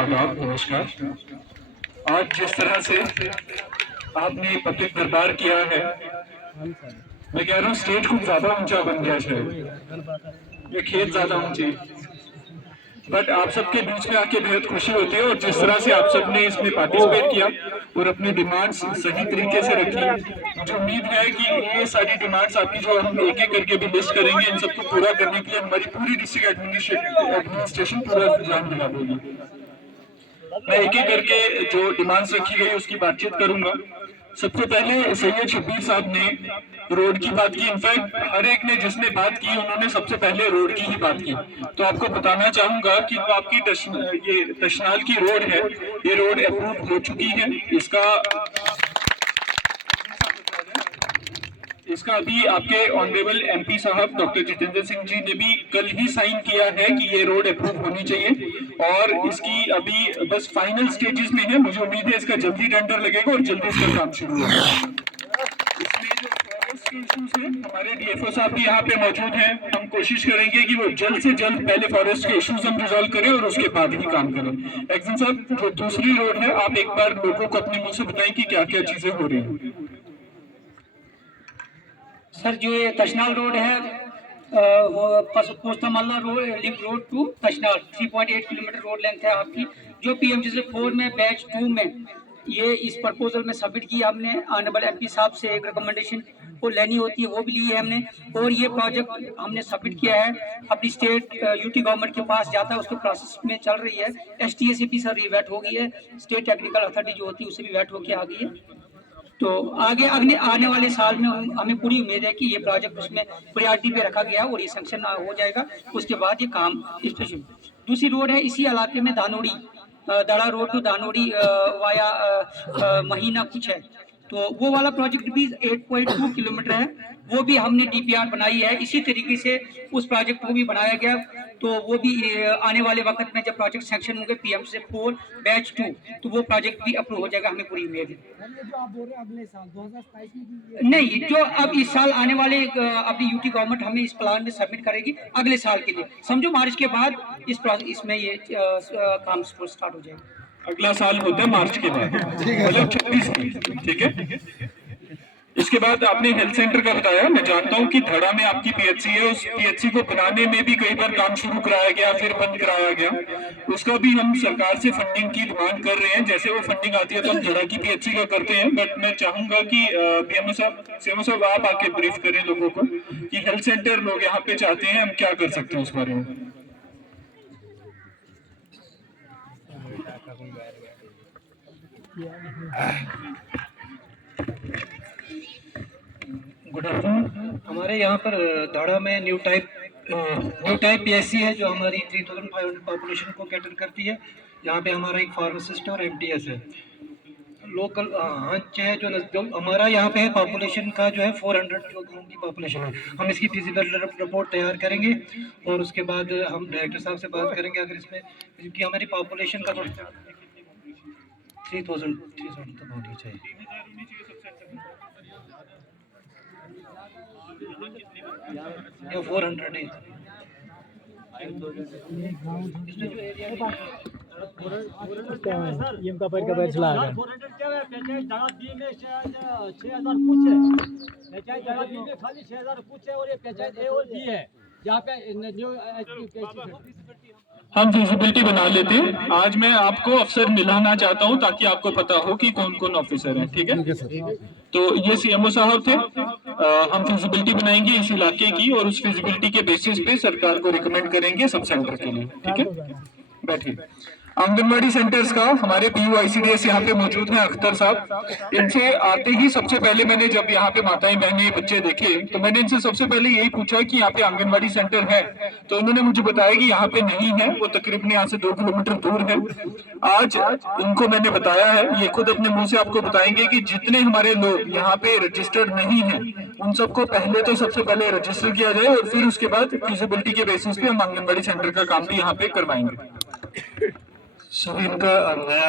आदाब, नमस्कार। आज जिस तरह से आपने पब्लिक दरबार किया है, मैं कह रहा हूँ स्टेज कुछ ज्यादा ऊंचा बन गया शायद, ये खेत ज्यादा ऊंची, बट आप सबके बीच में आके बेहद खुशी होती है। और जिस तरह से आप सबने इसमें पार्टिसिपेट किया और अपनी डिमांड्स सही तरीके से रखी, मुझे उम्मीद है कि ये सारी डिमांड्स आपकी जो हम एक एक करके भी लिस्ट करेंगे, इन सबको पूरा करने के लिए हमारी पूरी डिस्ट्रिक्ट एडमिनिस्ट्रेशन पूरा इंतजाम दिला देगी। मैं एक एक करके जो डिमांड्स रखी गई उसकी बातचीत करूंगा। सबसे पहले सैयद शब्बीर साहब ने रोड की बात की। इनफैक्ट हर एक ने जिसने बात की उन्होंने सबसे पहले रोड की ही बात की। तो आपको बताना चाहूंगा कि जो आपकी ये तशनाल की रोड है, ये रोड अप्रूव हो चुकी है। इसका अभी आपके ऑनरेबल एमपी साहब डॉक्टर जितेंद्र सिंह जी ने भी कल ही साइन किया है कि ये रोड अप्रूव होनी चाहिए और इसकी अभी बस फाइनल स्टेजेस में है। मुझे उम्मीद है इसका जल्दी टेंडर लगेगा और जल्दी इसका काम शुरू होगा। इसमें जो फॉरेस्ट के इश्यूज हैं, हमारे डीएफओ साहब भी यहाँ पे मौजूद हैं। हम कोशिश करेंगे कि वो जल्द से जल्द पहले फॉरेस्ट के इश्यूज हम रिजॉल्व करें और उसके बाद ही काम करें। एक्शन साहब, जो दूसरी रोड है, आप एक बार लोगों को अपने मुंह से बताएं कि क्या क्या चीजें हो रही हैं। सर, जो ये तशनाल रोड है वो पोस्तामल्ला रोड लिंक रोड टू तशनाल 3.8 किलोमीटर रोड लेंथ है आपकी, जो पीएमजीएसवाई 4 में बैच 2 में ये इस प्रपोजल में सबमिट की हमने। ऑनरेबल एमपी साहब से एक रिकमेंडेशन वो लेनी होती है, वो भी ली है हमने। और ये प्रोजेक्ट हमने सबमिट किया है अपनी स्टेट यूटी गवर्नमेंट के पास, जाता है, उसके प्रोसेस में चल रही है। STA से भी सर ये वेट हो गई है, स्टेट टेक्निकल अथॉरिटी जो होती है उससे भी वेट होकर आ गई है। तो आगे अगले आने वाले साल में हमें पूरी उम्मीद है कि ये प्रोजेक्ट उसमें प्रायोरिटी पे रखा गया और ये सैंक्शन हो जाएगा। उसके बाद ये काम इस पर शुरू। दूसरी रोड है इसी इलाके में दानोड़ी, दड़ा रोड टू दानोड़ी वाया महीना कुछ है, तो वो वाला प्रोजेक्ट भी 8.2 किलोमीटर है। वो भी हमने DPR बनाई है, इसी तरीके से उस प्रोजेक्ट को भी बनाया गया। तो वो भी आने वाले वक्त में जब प्रोजेक्ट सैंक्शन होंगे पीएमजीएसवाई 4 बैच 2, तो वो प्रोजेक्ट भी अप्रूव हो जाएगा, हमें पूरी उम्मीद है। जो आप बोल रहे हैं अगले साल 2027 में नहीं, जो अब इस साल आने वाले अपनी यूटी गवर्नमेंट हमें इस प्लान में सबमिट करेगी अगले साल के लिए, समझो मार्च के बाद इसमें ये काम स्टार्ट हो जाएगा। अगला साल होता है मार्च के बाद, मतलब 26। ठीक है। इसके बाद आपने हेल्थ सेंटर का बताया। मैं जानता हूं कि धड़ा में आपकी PHC है, उस PHC को बनाने में भी कई बार काम शुरू कराया गया, फिर बंद कराया गया। उसका भी हम सरकार से फंडिंग की डिमांड कर रहे हैं। जैसे वो फंडिंग आती है तो हम धड़ा की PHC का करते हैं। बट मैं चाहूंगा कि PMO साहब आप आके ब्रीफ करें लोगों को कि हेल्थ सेंटर लोग यहाँ पे चाहते हैं, हम क्या कर सकते हैं उस बारे में। Good afternoon. हमारे यहाँ पर धड़ा में न्यू टाइप PSC है, जो हमारी 3500 पॉपुलेशन को कैटर करती है। यहाँ पे हमारा एक फार्मासिस्ट और MTS है। लोकल है जो हमारा यहाँ पे पॉपुलेशन का जो है 400 लोगों की पॉपुलेशन है। हम इसकी फिजिकल रिपोर्ट तैयार करेंगे और उसके बाद हम डायरेक्टर साहब से बात करेंगे। अगर इसमें, क्योंकि हमारी पॉपुलेशन का 3000 तो बहुत ही चाहिए। या 400 है। ये का पर का चला है 400 क्या है, जगह दी में 6000 कुछ है, पंचायत जगह दी में खाली 6000 कुछ है और ये पंचायत A और B है, जहाँ पे हम फिजिबिलिटी बना लेते हैं। आज मैं आपको अफसर मिलाना चाहता हूं ताकि आपको पता हो कि कौन कौन ऑफिसर है। ठीक है सर। तो ये CMO साहब थे। हम फिजिबिलिटी बनाएंगे इस इलाके की और उस फिजिबिलिटी के बेसिस पे सरकार को रिकमेंड करेंगे सब सेंटर के लिए। ठीक है, बैठिए। आंगनवाड़ी सेंटर्स का हमारे PU ICDS यहाँ पे मौजूद हैं, अख्तर साहब। इनसे आते ही सबसे पहले मैंने जब यहाँ पे माताएं बहनें बच्चे देखे तो मैंने इनसे सबसे पहले यही पूछा कि यहाँ पे आंगनवाड़ी सेंटर है, तो उन्होंने मुझे बताया कि यहाँ पे नहीं है, वो तकरीबन यहाँ से 2 किलोमीटर दूर है। आज उनको मैंने बताया है, ये खुद अपने मुंह से आपको बताएंगे कि जितने हमारे लोग यहाँ पे रजिस्टर्ड नहीं है उन सबको पहले तो सबसे पहले रजिस्टर किया जाए और फिर उसके बाद फिजिबिलिटी के बेसिस पे हम आंगनवाड़ी सेंटर का काम भी यहाँ पे करवाएंगे। सभी इनका नया